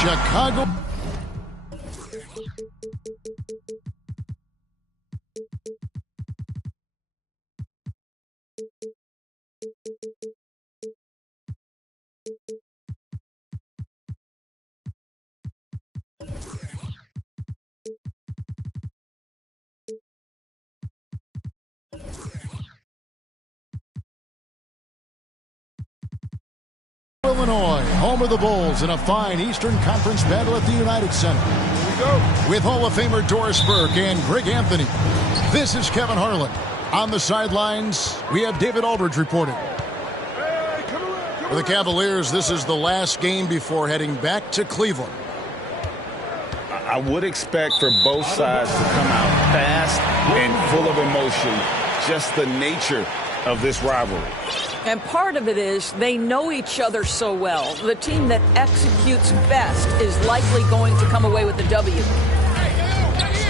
Chicago. Illinois, home of the Bulls in a fine Eastern Conference battle at the United Center. Here we go. With Hall of Famer Doris Burke and Greg Anthony, this is Kevin Harlan. On the sidelines, we have David Aldridge reporting. For the Cavaliers, this is the last game before heading back to Cleveland. I would expect for both sides to come out fast and full of emotion. Just the nature of this rivalry. And part of it is they know each other so well. The team that executes best is likely going to come away with the W.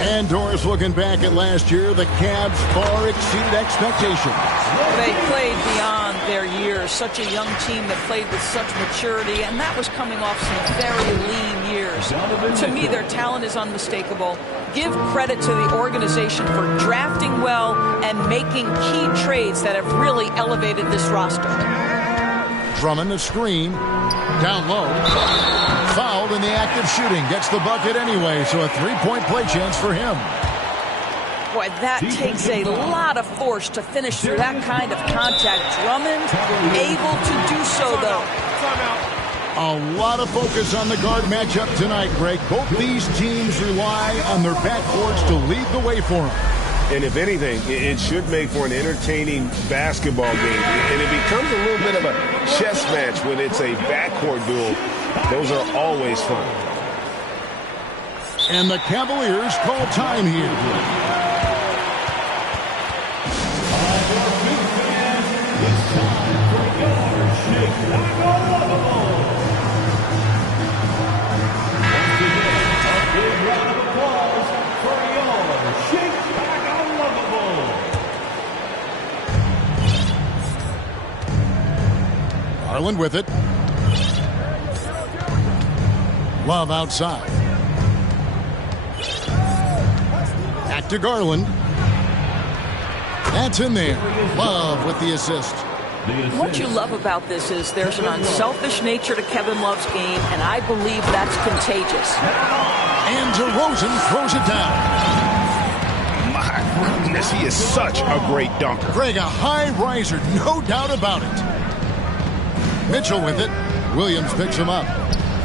And Doris, looking back at last year, the Cavs far exceeded expectations. They played beyond their years. Such a young team that played with such maturity, and that was coming off some very lean years. To me, their talent is unmistakable. Give credit to the organization for drafting well and making key trades that have really elevated this roster. Drummond, a screen, down low. Fouled in the act of shooting. Gets the bucket anyway, so a three-point play chance for him. Boy, that takes a lot of force to finish through that kind of contact. Drummond able to do so, though. A lot of focus on the guard matchup tonight, Greg. Both these teams rely on their backcourts to lead the way for them. And if anything, it should make for an entertaining basketball game. And it becomes a little bit of a chess match when it's a backcourt duel. Those are always fun. And the Cavaliers call time here. Garland with it. Love outside. Back to Garland. That's in there. Love with the assist. What you love about this is there's an unselfish nature to Kevin Love's game, and I believe that's contagious. And DeRozan throws it down. My goodness, he is such a great dunker. Greg, a high riser, no doubt about it. Mitchell with it. Williams picks him up.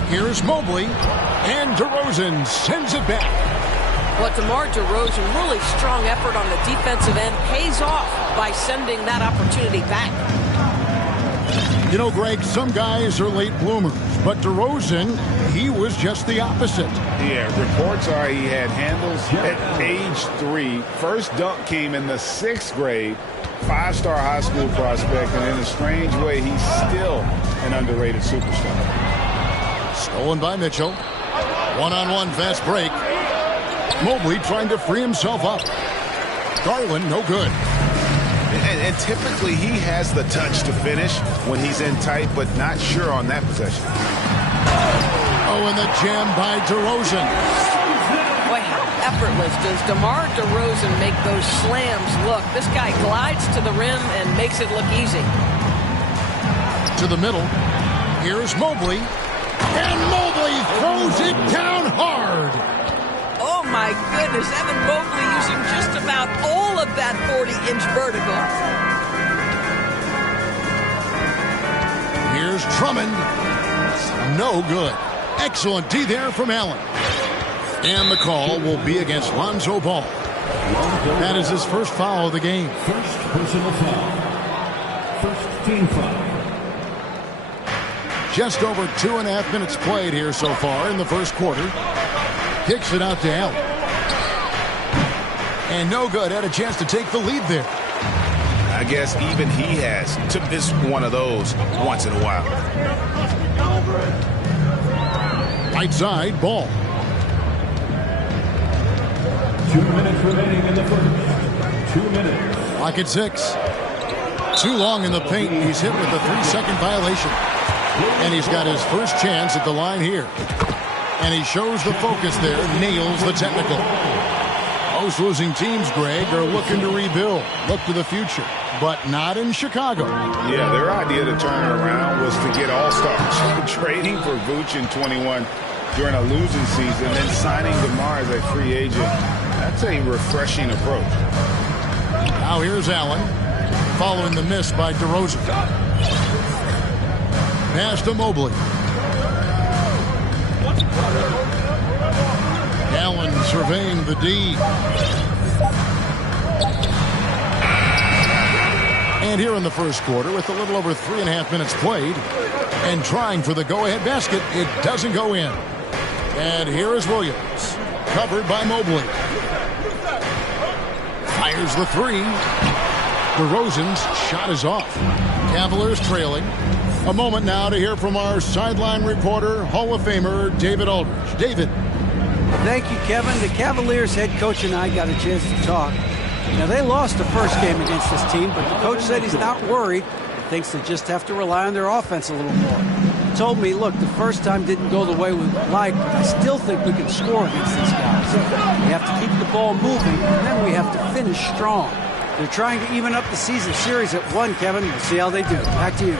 Here's Mobley. And DeRozan sends it back. But DeMar DeRozan, really strong effort on the defensive end, pays off by sending that opportunity back. You know, Greg, some guys are late bloomers, but DeRozan, he was just the opposite. Yeah, reports are he had handles at age 3. First dunk came in the 6th grade. 5-star high school prospect, and in a strange way, he's still an underrated superstar. Stolen by Mitchell. One-on-one fast break. Mobley trying to free himself up. Garland, no good. And typically, he has the touch to finish when he's in tight, but not sure on that possession. Oh, and the jam by DeRozan. Boy, how effortless does DeMar DeRozan make those slams look? This guy glides to the rim and makes it look easy. To the middle. Here's Mobley. And Mobley throws it down hard. Oh, my goodness. Evan Mobley using just about all of that 40-inch vertical. Here's Drummond. No good. Excellent D there from Allen. And the call will be against Lonzo Ball. That is his first foul of the game. First personal foul. First team foul. Just over 2.5 minutes played here so far in the first quarter. Kicks it out to Allen. And no good. Had a chance to take the lead there. I guess even he has to miss one of those once in a while. Right side, Ball. 2 minutes remaining in the first. 2 minutes. Clock at 6. Too long in the paint. He's hit with a 3-second violation. And he's got his first chance at the line here. And he shows the focus there, nails the technical. Most losing teams, Greg, are looking to rebuild, look to the future, but not in Chicago. Yeah, their idea to turn it around was to get all-stars. Trading for Vooch in 21 during a losing season, then signing DeMar as a free agent. That's a refreshing approach. Now here's Allen, following the miss by DeRozan. Pass to Mobley. Allen surveying the D. And here in the first quarter, with a little over 3.5 minutes played, and trying for the go-ahead basket, it doesn't go in. And here is Williams, covered by Mobley. Fires the three. DeRozan's shot is off. Cavaliers trailing. A moment now to hear from our sideline reporter, Hall of Famer David Aldridge. David. Thank you, Kevin. The Cavaliers head coach and I got a chance to talk. Now, they lost the first game against this team, but the coach said he's not worried. He thinks they just have to rely on their offense a little more. He told me, look, the first time didn't go the way we would like, but I still think we can score against these guys. We have to keep the ball moving, and then we have to finish strong. They're trying to even up the season series at 1, Kevin. We'll see how they do. Back to you.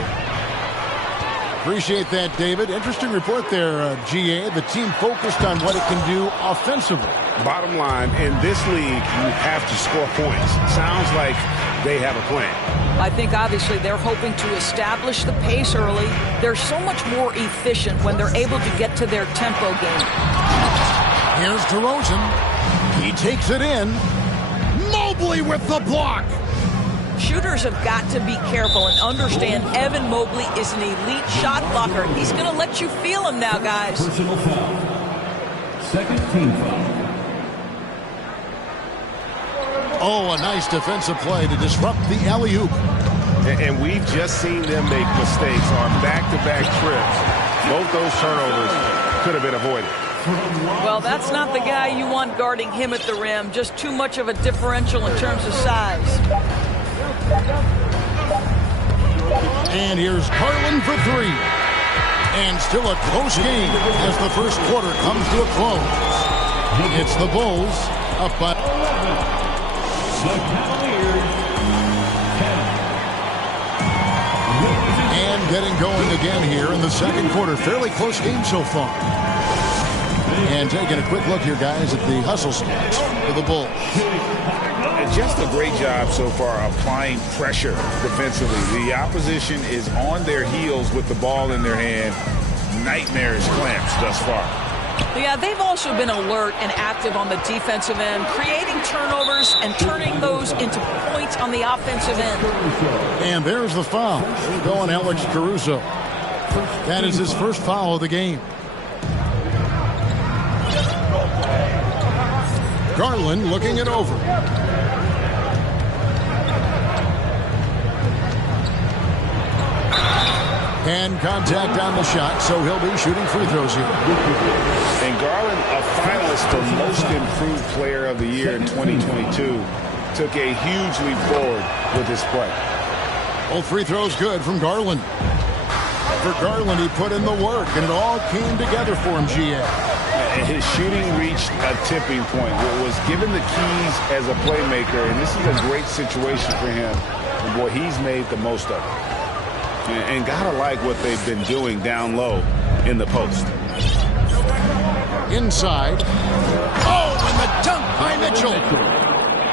Appreciate that, David. Interesting report there, GA. The team focused on what it can do offensively. Bottom line, in this league, you have to score points. Sounds like they have a plan. I think obviously they're hoping to establish the pace early. They're so much more efficient when they're able to get to their tempo game. Here's DeRozan. He takes it in. Mobley with the block. Shooters have got to be careful and understand Evan Mobley is an elite shot blocker. He's going to let you feel him now, guys. Personal foul. Second team foul. Oh, a nice defensive play to disrupt the alley-oop. And we've just seen them make mistakes on back-to-back trips. Both those turnovers could have been avoided. Well, that's not the guy you want guarding him at the rim. Just too much of a differential in terms of size. And here's Garland for three. And still a close game as the first quarter comes to a close. It's the Bulls up by... And getting going again here in the second quarter. Fairly close game so far. And taking a quick look here, guys, at the hustle stats for the Bulls. Just a great job so far applying pressure defensively. The opposition is on their heels with the ball in their hand. Nightmarish clamps thus far. Yeah, they've also been alert and active on the defensive end, creating turnovers and turning those into points on the offensive end. And there's the foul. Going Alex Caruso. That is his first foul of the game. Garland looking it over. And contact on the shot, so he'll be shooting free throws here. And Garland, a finalist for Most Improved Player of the Year in 2022, took a huge leap forward with his play. Both free throws good from Garland. For Garland, he put in the work, and it all came together for him, GA. And his shooting reached a tipping point. Was given the keys as a playmaker, and this is a great situation for him. And boy, he's made the most of it. And gotta like what they've been doing down low in the post. Inside. Oh, and the dunk by Mitchell.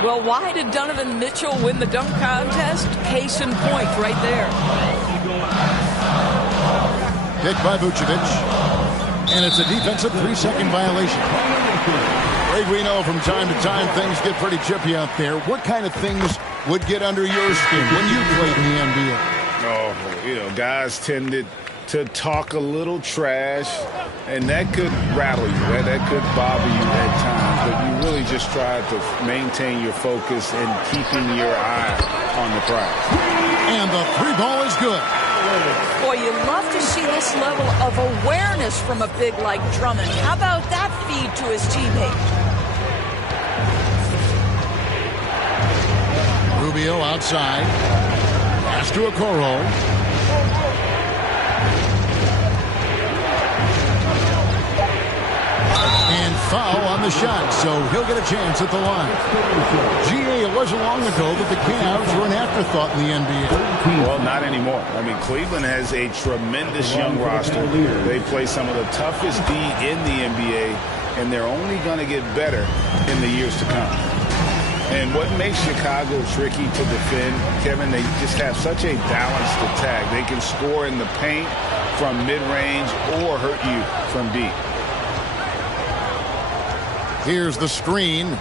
Well, why did Donovan Mitchell win the dunk contest? Case in point right there. Hit by Vucevic. And it's a defensive 3-second violation. Greg, we know from time to time things get pretty chippy out there. What kind of things would get under your skin when you played in the NBA? Oh, guys tended to talk a little trash, and that could rattle you. That could bother you at times, but you really just try to maintain your focus and keeping your eye on the prize. And the three ball is good. Boy, you love to see this level of awareness from a big like Drummond. How about that feed to his teammate? Rubio outside. Pass to Okoro. the shot, so he'll get a chance at the line. GA, it wasn't long ago that the Cavs were an afterthought in the NBA. Well, not anymore. I mean, Cleveland has a tremendous young roster. They play some of the toughest D in the NBA, and they're only going to get better in the years to come. And what makes Chicago tricky to defend, Kevin, they just have such a balanced attack. They can score in the paint from mid-range or hurt you from deep. Here's the screen.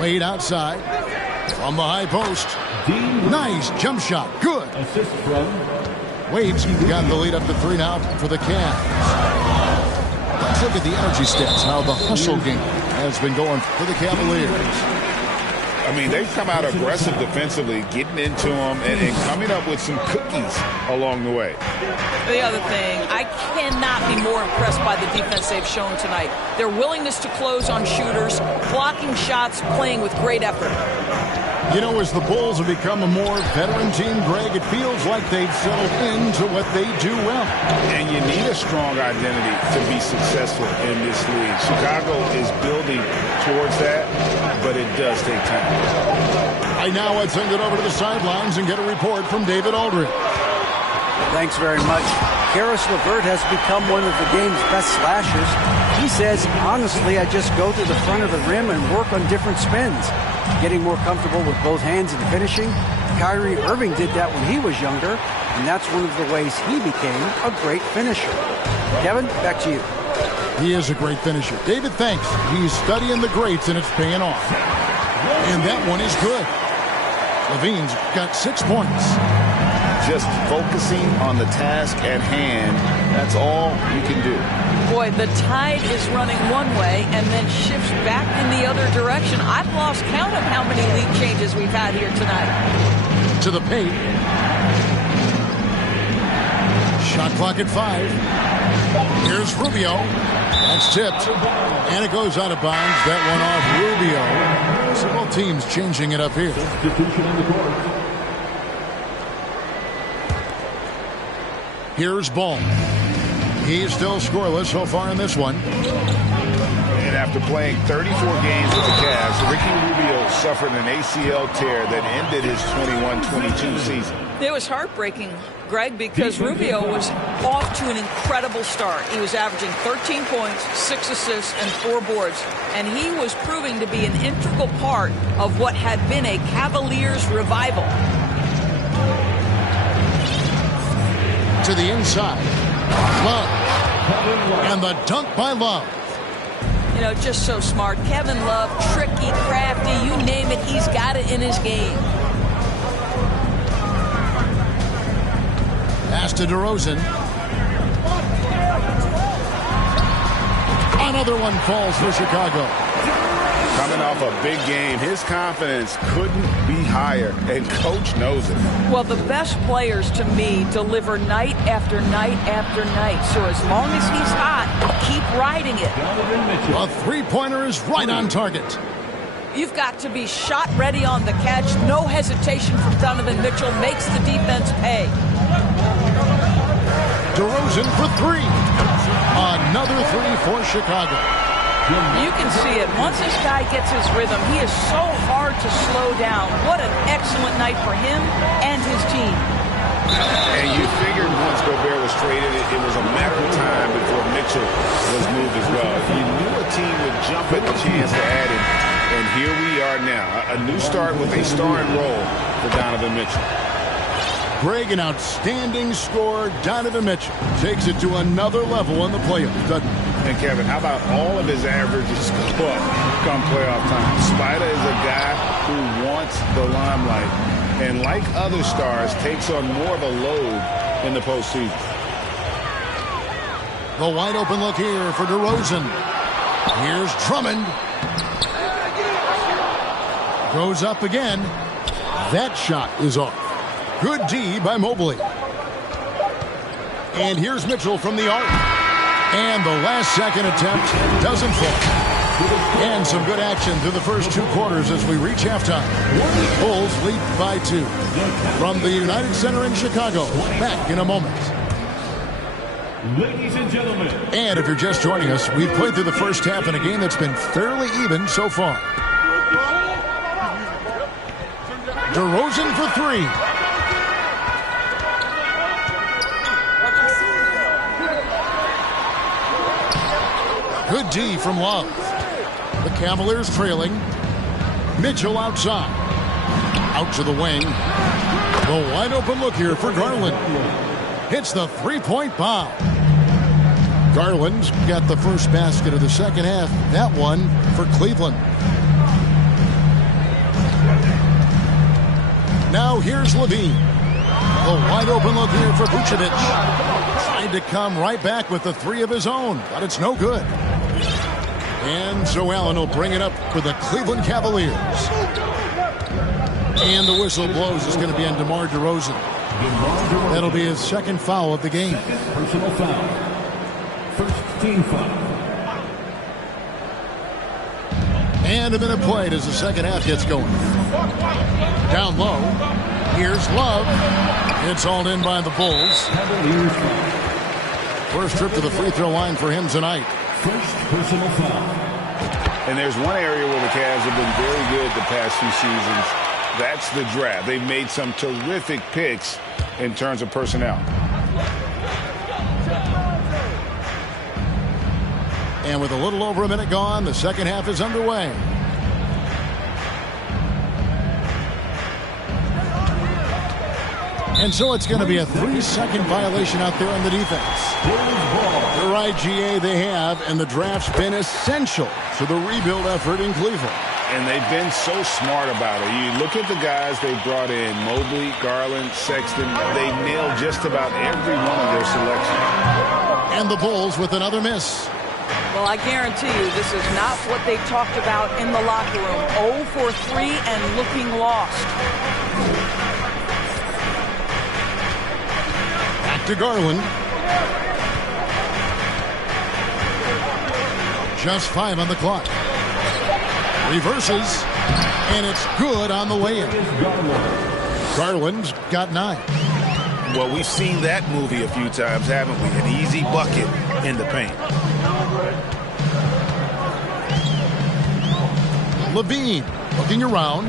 Wade outside from the high post. Nice jump shot. Good. Assist from Wade's got the lead up to 3 now for the Cavs. Let's look at the energy stats, how the hustle game has been going for the Cavaliers. I mean, they've come out aggressive defensively, getting into them and coming up with some cookies along the way. The other thing, I cannot be more impressed by the defense they've shown tonight. Their willingness to close on shooters, blocking shots, playing with great effort. You know, as the Bulls have become a more veteran team, Greg, it feels like they've settled into what they do well. And you need a strong identity to be successful in this league. Chicago is building towards that, but it does take time. Right now, I'd send it over to the sidelines and get a report from David Aldridge. Thanks very much. Karis LeVert has become one of the game's best slashers. He says, honestly, I just go to the front of the rim and work on different spins. Getting more comfortable with both hands and finishing. Kyrie Irving did that when he was younger, and that's one of the ways he became a great finisher. Kevin, back to you. He is a great finisher. David, thanks. He's studying the greats, and it's paying off. And that one is good. Levine's got 6 points. Just focusing on the task at hand, that's all you can do. Boy, the tide is running one way and then shifts back in the other direction. I've lost count of how many lead changes we've had here tonight. To the paint. Shot clock at 5. Here's Rubio. That's tipped. And it goes out of bounds. That one off Rubio. So both teams changing it up here. substitution on the court. Here's Ball. He's still scoreless so far in this one. And after playing 34 games with the Cavs, Ricky Rubio suffered an ACL tear that ended his 21-22 season. It was heartbreaking, Greg, because Rubio was off to an incredible start. He was averaging 13 points, 6 assists, and 4 boards. And he was proving to be an integral part of what had been a Cavaliers revival. To the inside. Love. And the dunk by Love. You know, just so smart. Kevin Love, tricky, crafty, you name it, he's got it in his game. Pass to DeRozan. Another one falls for Chicago. Coming off a big game, his confidence couldn't be higher, and Coach knows it. Well, the best players, to me, deliver night after night after night. So as long as he's hot, keep riding it. A three-pointer is right on target. You've got to be shot ready on the catch. No hesitation from Donovan Mitchell. Makes the defense pay. DeRozan for 3. Another 3 for Chicago. You can see it. Once this guy gets his rhythm, he is so hard to slow down. What an excellent night for him and his team. And you figured once Gobert was traded, it was a matter of time before Mitchell was moved as well. You knew a team would jump at the chance to add him. And here we are now. A new start with a starring role for Donovan Mitchell. Greg, an outstanding scorer. Donovan Mitchell takes it to another level in the playoffs, doesn't he? And Kevin, how about all of his averages come playoff time? Spider is a guy who wants the limelight, and like other stars, takes on more of a load in the postseason. The wide open look here for DeRozan. Here's Drummond. Goes up again. That shot is off. Good D by Mobley. And here's Mitchell from the arc. And the last second attempt doesn't fall. And some good action through the first 2 quarters as we reach halftime. Bulls lead by 2. From the United Center in Chicago, back in a moment. Ladies and gentlemen. And if you're just joining us, we've played through the first half in a game that's been fairly even so far. DeRozan for three. Good D from Love. The Cavaliers trailing. Mitchell outside. Out to the wing. The wide open look here for Garland. Hits the three-point bomb. Garland's got the first basket of the second half. That one for Cleveland. Now here's Levine. The wide open look here for Vucevic. Tried to come right back with the three of his own, but it's no good. And so Allen will bring it up for the Cleveland Cavaliers. And the whistle blows. It's going to be on DeMar DeRozan. That'll be his second foul of the game. Personal foul. First team foul. And a minute played as the second half gets going. Down low. Here's Love. It's hauled in by the Bulls. First trip to the free throw line for him tonight. First personal foul. And there's one area where the Cavs have been very good the past few seasons. That's the draft. They've made some terrific picks in terms of personnel. And with a little over a minute gone, the second half is underway. And so it's going to be a 3-second violation out there on the defense. You're right, GA, they have, and the draft's been essential to the rebuild effort in Cleveland. And they've been so smart about it. You look at the guys they brought in, Mobley, Garland, Sexton. They nailed just about every one of their selections. And the Bulls with another miss. Well, I guarantee you this is not what they talked about in the locker room. 0 for 3 and looking lost. Back to Garland. Just 5 on the clock. Reverses, and it's good on the way in. Garland's got 9. Well, we've seen that movie a few times, haven't we? An easy bucket in the paint. Levine looking around.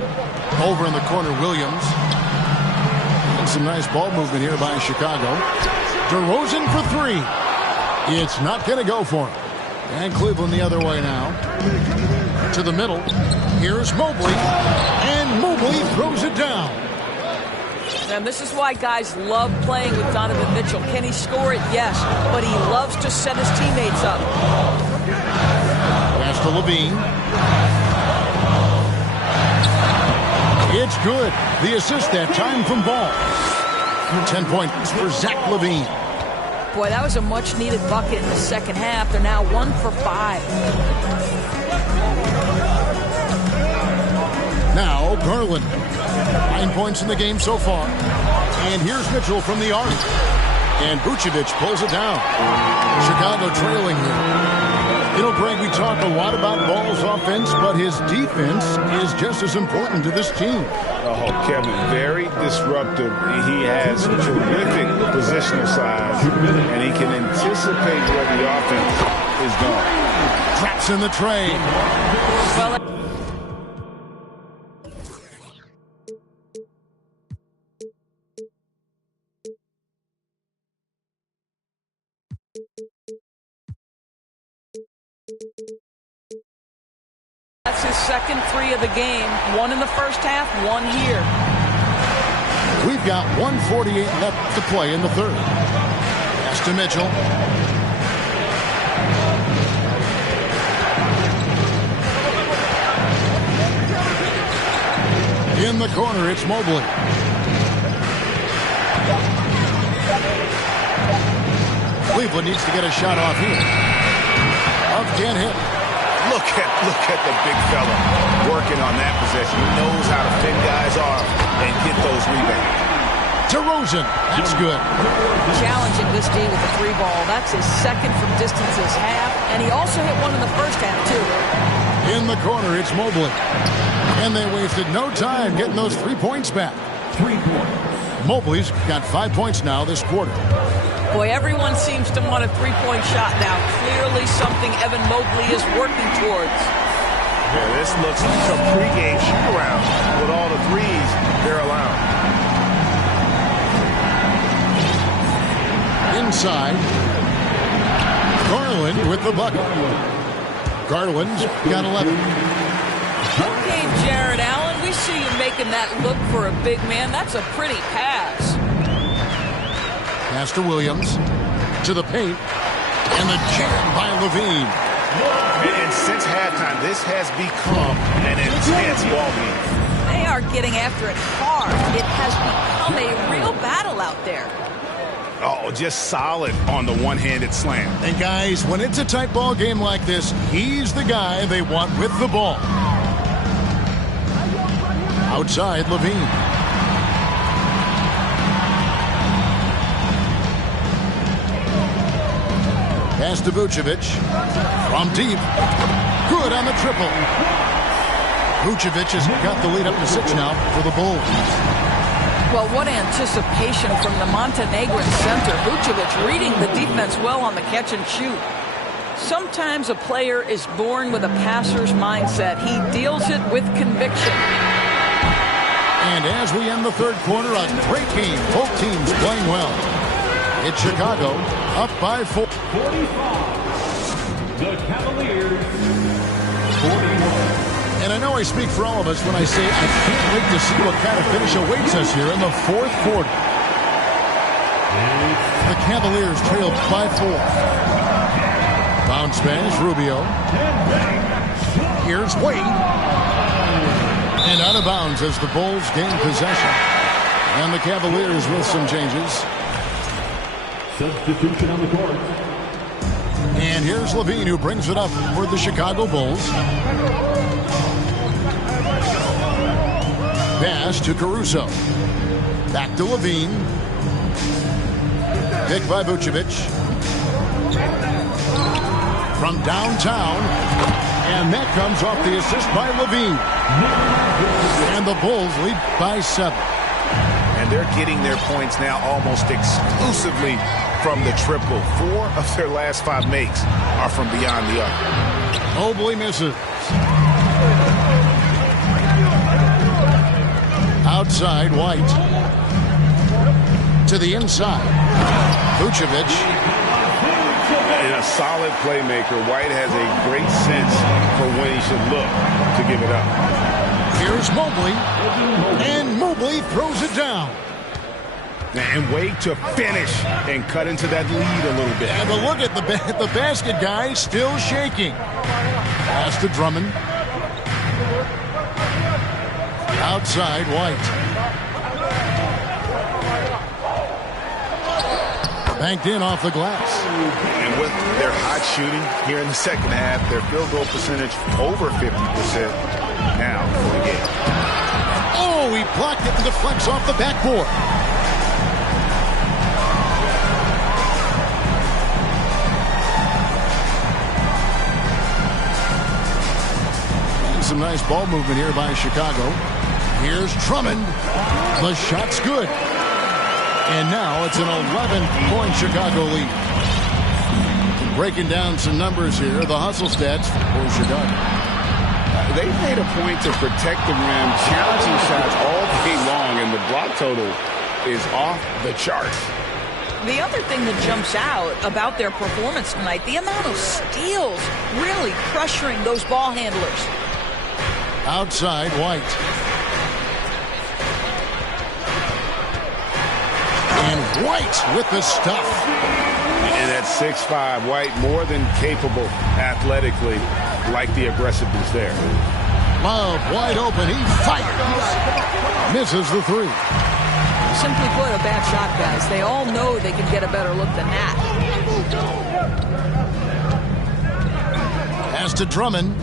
Over in the corner, Williams. And some nice ball movement here by Chicago. DeRozan for 3. It's not going to go for him. And Cleveland the other way now. To the middle. Here's Mobley. And Mobley throws it down. And this is why guys love playing with Donovan Mitchell. Can he score it? Yes. But he loves to set his teammates up. Pass to Levine. It's good. The assist that time from Ball. 10 points for Zach LaVine. Boy, that was a much-needed bucket in the second half. They're now 1 for 5. Now Garland. 9 points in the game so far. And here's Mitchell from the arc. And Vucevic pulls it down. Chicago trailing here. You know, Greg, we talk a lot about Ball's offense, but his defense is just as important to this team. Oh, Kevin, very disruptive. He has terrific positional size, and he can anticipate where the offense is going. Traps in the trade. Well, that's his second 3 of the game. 1 in the first half, 1 here. We've got 1:48 left to play in the third. Pass to Mitchell. In the corner, it's Mobley. Cleveland needs to get a shot off here. Up can't hit. Look at the big fella working on that possession. He knows how to fin guys off and get those rebounds. DeRozan, that's good. Challenging this D with the 3 ball. That's his second from distance this half, and he also hit 1 in the first half, too. In the corner, it's Mobley. And they wasted no time getting those 3 points back. 3 points. Mobley's got 5 points now this quarter. Boy, everyone seems to want a three-point shot now. Clearly something Evan Mobley is working towards. Yeah, this looks like a pregame shoot-around with all the threes they're allowing. Inside. Garland with the bucket. Garland's got 11. Okay, Jared Allen, we see you making that look for a big man. That's a pretty pass. Pass to Williams. To the paint. And the jam by Levine. And since halftime, this has become an intense ball game. They are getting after it hard. It has become a real battle out there. Oh, just solid on the one-handed slam. And guys, when it's a tight ball game like this, he's the guy they want with the ball. Outside, Levine. Pass to Vucevic. From deep. Good on the triple. Vucevic has got the lead up to 6 now for the Bulls. Well, what anticipation from the Montenegrin center. Vucevic reading the defense well on the catch and shoot. Sometimes a player is born with a passer's mindset. He deals it with conviction. And as we end the third quarter, a great game. Both teams playing well. It's Chicago up by 4. 45. The Cavaliers. 41. And I know I speak for all of us when I say I can't wait to see what kind of finish awaits us here in the fourth quarter. The Cavaliers trailed by 4. Bounce pass, Rubio. Here's Wade. And out of bounds as the Bulls gain possession. And the Cavaliers with some changes. Substitution on the court. And here's Levine, who brings it up for the Chicago Bulls. Pass to Caruso. Back to Levine. Picked by Vucevic. From downtown. And that comes off the assist by Levine. And the Bulls lead by 7. And they're getting their points now almost exclusively from the triple. 4 of their last 5 makes are from beyond the arc. Mobley misses. Outside, White. To the inside. Vucevic. And a solid playmaker. White has a great sense for when he should look to give it up. Here's Mobley. And Mobley throws it down. And Wade to finish and cut into that lead a little bit. And look at the basket guy still shaking. Pass to Drummond. Outside, White. Banked in off the glass. And with their hot shooting here in the second half, their field goal percentage over 50% now for the game. Oh, he blocked it and deflects off the backboard. Some nice ball movement here by Chicago. Here's Drummond. The shot's good. And now it's an 11-point Chicago lead. Breaking down some numbers here, the hustle stats for Chicago. They made a point to protect the rim, challenging shots all day long, and the block total is off the charts. The other thing that jumps out about their performance tonight, the amount of steals really pressuring those ball handlers. Outside, White. And White with the stuff. And at 6'5", White more than capable athletically, like the aggressiveness there. Love wide open. He fires. Misses the 3. Simply put, a bad shot, guys. They all know they can get a better look than that. Pass to Drummond.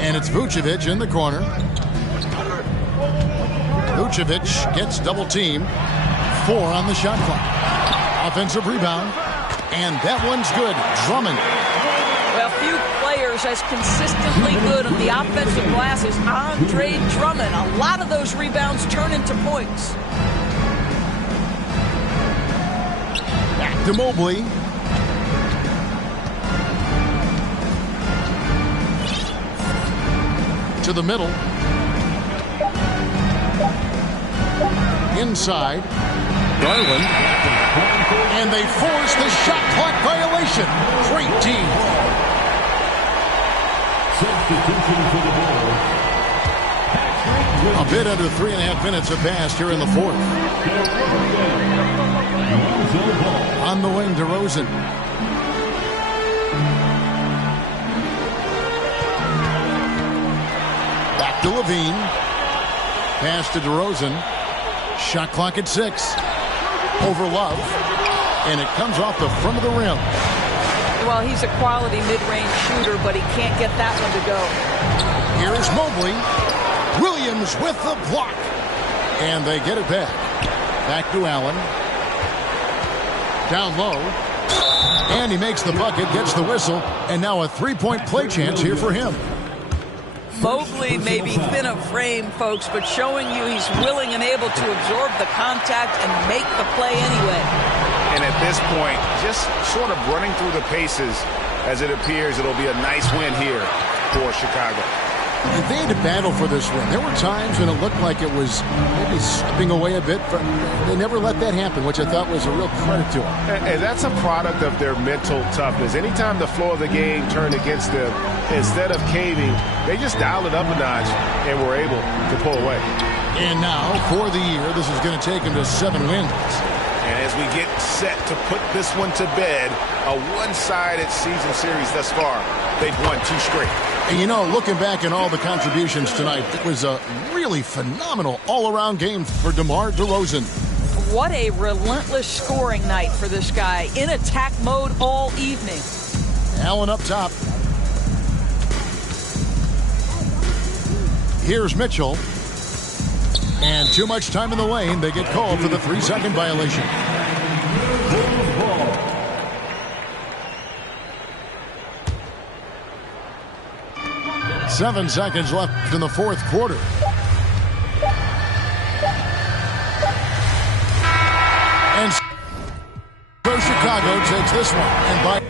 And it's Vucevic in the corner. Vucevic gets double teamed. 4 on the shot clock. Offensive rebound. And that one's good. Drummond. Well, few players as consistently good on the offensive glass as Andre Drummond. A lot of those rebounds turn into points. to Mobley. To the middle. Inside. Garland. And they force the shot clock violation. Great team. Substitution for the Bulls. A bit under 3.5 minutes have passed here in the fourth. On the wing, DeRozan. Back to Levine. Pass to DeRozan. Shot clock at 6. Over Love. And it comes off the front of the rim. Well, he's a quality mid-range shooter, but he can't get that one to go. Here's Mobley. Williams with the block. And they get it back. Back to Allen. Down low. And he makes the bucket, gets the whistle, and now a three-point play chance here for him. Mobley may be thin of frame, folks, but showing you he's willing and able to absorb the contact and make the play anyway. And at this point, just sort of running through the paces as it appears it'll be a nice win here for Chicago. They had to battle for this win. There were times when it looked like it was maybe slipping away a bit, but they never let that happen, which I thought was a real credit to them. And that's a product of their mental toughness. Anytime the flow of the game turned against them, instead of caving, they just dialed it up a notch and were able to pull away. And now, for the year, this is going to take them to 7 wins. And as we get set to put this one to bed, a one-sided season series thus far, they've won 2 straight. And you know, looking back at all the contributions tonight, it was a really phenomenal all-around game for DeMar DeRozan. What a relentless scoring night for this guy. In attack mode all evening. Allen up top. Here's Mitchell. And too much time in the lane. They get called for the 3-second violation. 7 seconds left in the fourth quarter. And so Chicago takes this one. And by